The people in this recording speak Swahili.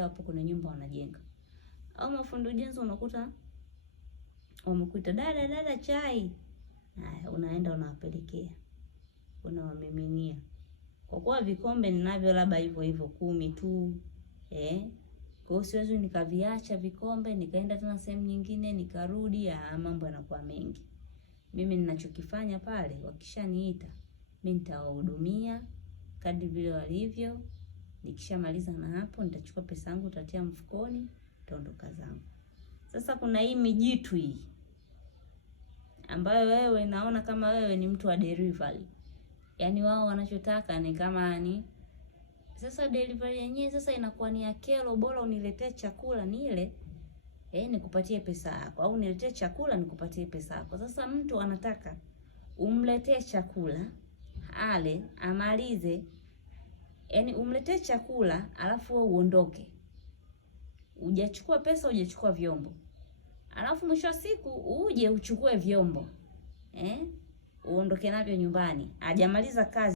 hapo kuna nyumba wanajenga. Au mafundi ujenzi unakuta wamekuita, dada chai. Haya, unaenda unawapelekea. Unawamiminia. Kwa kuwa vikombe ninavyo labda hivyo 10 tu. Kwa hiyo siwezi nikaviacha vikombe, nikaenda tena sehemu nyingine, nikarudi, mambo yanakuwa mengi. Mimi ninachokifanya pale, wakishaniita, mimi nitawahudumia kadri vile walivyo. Nikishamaliza na hapo, nitachukua pesa yangu, nitatia mfukoni, nitaondoka zangu. Sasa kuna hii mijitu hii ambayo wewe naona kama wewe ni mtu wa delivery. Yaani wao wanachotaka ni kama ni sasa delivery yenyewe sasa inakuwa ni ya kero, bora uniletee chakula nile, nikupatie pesa yako, au niletee chakula nikupatie pesa yako. Sasa mtu anataka umletee chakula, ale, amalize, yaani umletee chakula alafu wewe uondoke. Hujachukua pesa, hujachukua vyombo. Alafu mwisho wa siku uje uchukue vyombo. Uondoke navyo nyumbani. Hajamaliza kazi.